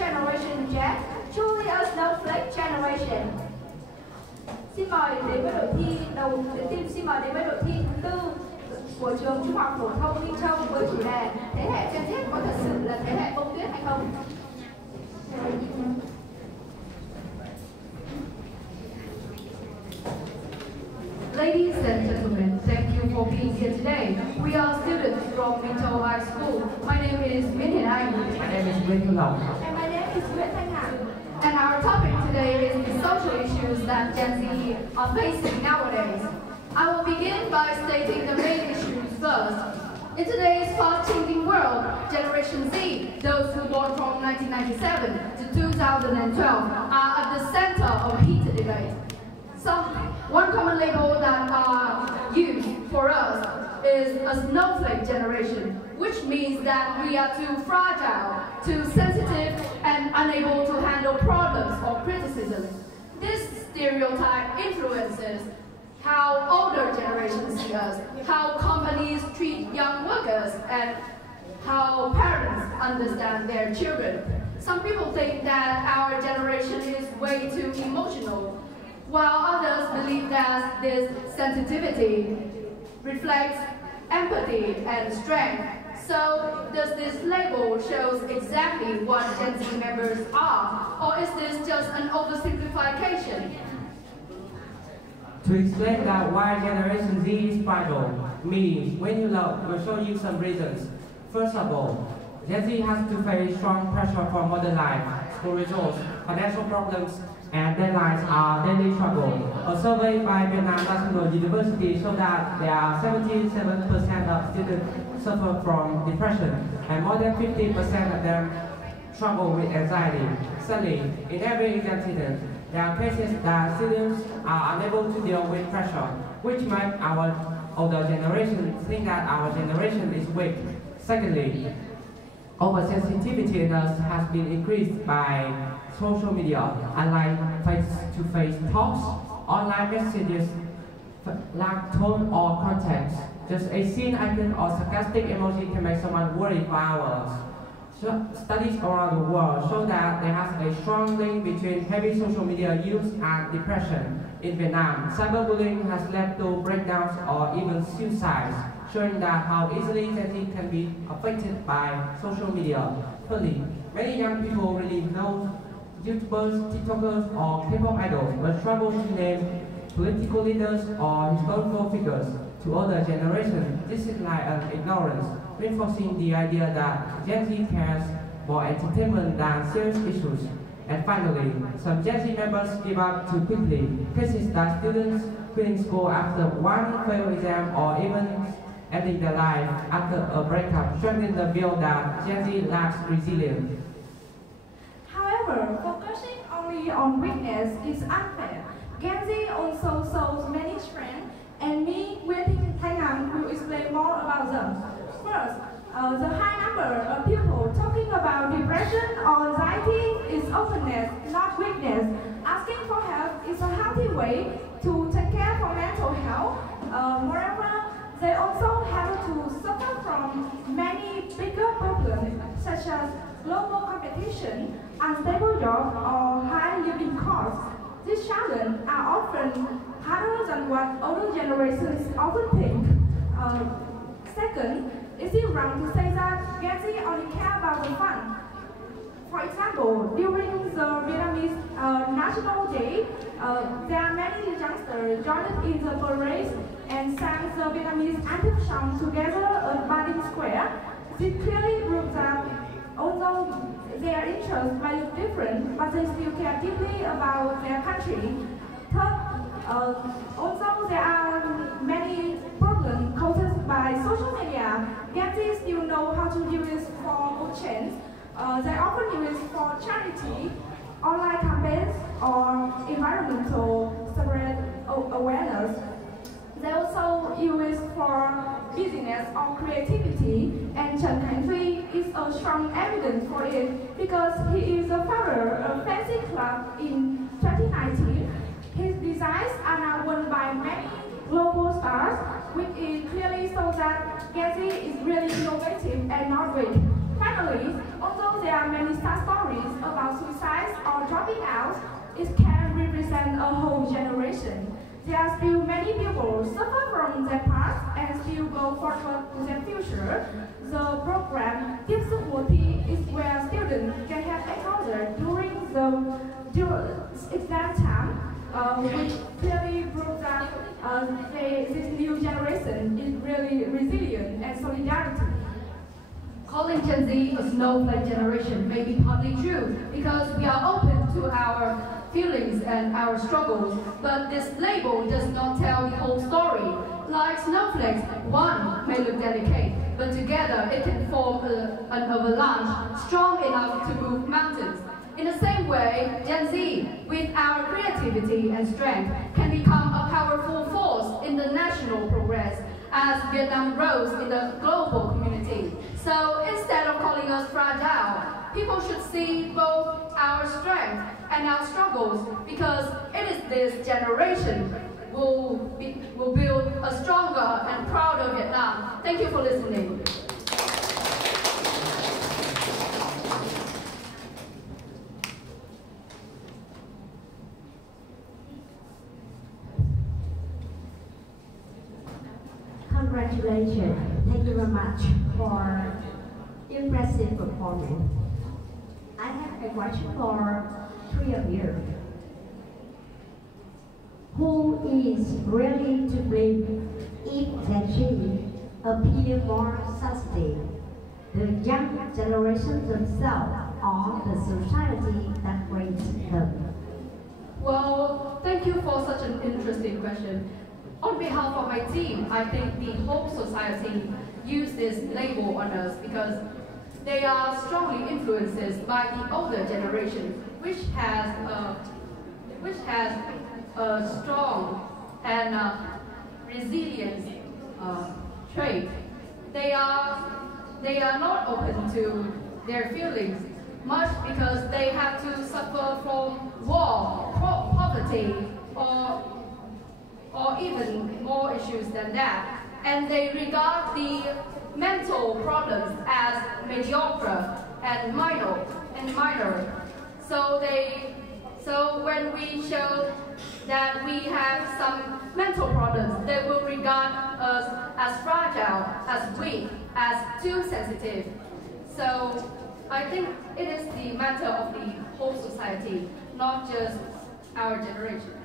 generation Z, truly a snowflake generation. Xin mời đến với đội thi xin mời đến với đội thi thứ tư của trường Trung học phổ thông Minh Châu với chủ đề thế hệ Gen Z có thật sự là thế hệ bông tuyết hay không? Ladies and gentlemen, thank you for being here today. We are students from Minh Châu High School. My name is Minh and My name is Biện. And my name is Biện. And our topic today is the social issues that Gen Z are facing nowadays. I will begin by stating the main issues first. In today's fast-changing world, Generation Z, those who born from 1997 to 2012, are at the center of heated debate. One common label that are used for us is a snowflake generation, which means that we are too fragile, too sensitive, and unable to handle problems or criticism. This stereotype influences how older generations see us, how companies treat young workers, and how parents understand their children. Some people think that our generation is way too emotional, while others believe that this sensitivity reflects empathy and strength. So, does this label show exactly what Gen Z members are, or is this just an oversimplification? To explain that why Generation Z is fragile, me, when you love, will show you some reasons. First of all, Gen Z has to face strong pressure for modern life, school results, financial problems, and deadlines are daily struggle. A survey by Vietnam National University showed that there are 77% of students suffer from depression, and more than 50% of them struggle with anxiety. Sadly, in every exam season, there are cases that students are unable to deal with pressure, which make our older generation think that our generation is weak. Secondly, oversensitivity in us has been increased by social media. Unlike face-to-face talks, online messages lack tone or context. Just a scene icon or sarcastic emoji can make someone worry for hours. Studies around the world show that there has a strong link between heavy social media use and depression. In Vietnam, cyberbullying has led to breakdowns or even suicides, showing that how easily Gen Z can be affected by social media. Thirdly, many young people really know YouTubers, TikTokers, or K-pop idols, but struggle to name political leaders or historical figures. To older generations, this is like an ignorance, reinforcing the idea that Gen Z cares more entertainment than serious issues. And finally, some Gen Z members give up too quickly. Cases that students quitting school after one failed exam or even ending their life after a breakup strengthen the view that Gen Z lacks resilience. However, focusing only on weakness is unfair. Gen Z also shows many strengths, and me, Nguyễn Thanh Hằng, will explain more about them. First, the high number of people talking about depression or anxiety is openness, not weakness. Asking for help is a healthy way to take care for mental health. Moreover, they also have to suffer from many bigger problems such as global competition, unstable jobs, or high living costs. These challenges are often harder than what older generations often think. Second, is it wrong to say that Gen Z only care about the fun? For example, during the Vietnamese National Day, there are many youngsters joined in the parade and sang the Vietnamese anthem song together at Ba Square. This clearly proves that although their interests might look different, but they still care deeply about their country. Third, although there are many problems caused by social media, Gen Z still know how to use it for good change. They often use it for charity, online campaigns, or environmental spread awareness. They also use it for business or creativity, and Trần Khánh Phi is a strong evidence for it because he is the founder of Fancy Club in 2019. His designs are now worn by many global stars, which clearly shows that Gen Z is really innovative and not weak. Finally, although there are many sad stories about about suicides or dropping out, it can represent a whole generation. There are still many people suffer from their past and still go forward to their future. The program Thpt is where students can have encounter during exam time, which clearly proves that this new generation is really resilient and solidarity. Calling Gen Z a snowflake generation may be partly true because we are open to our feelings and our struggles, but this label does not tell the whole story. Like snowflakes, one may look delicate, but together it can form an avalanche strong enough to move mountains. In the same way, Gen Z, with our creativity and strength, can become a powerful force in the national progress as Vietnam grows in the global community. So instead of calling us fragile, people should see both our strength and our struggles, because it is this generation will build a stronger and prouder Vietnam. Thank you for listening. Congratulations. Thank you very much for impressive performance. I have a question for three of you. Who is really to blame if Gen Z appear more sensitive? The young generation themselves or the society that raised them? Well, thank you for such an interesting question. On behalf of my team, I think the whole society use this label on us because they are strongly influenced by the older generation, which has a strong and resilient trait. They are not open to their feelings much because they have to suffer from war, poverty, or even more issues than that. And they regard the mental problems as mediocre and minor. So when we show that we have some mental problems, they will regard us as fragile, as weak, as too sensitive. So I think it is the matter of the whole society, not just our generation.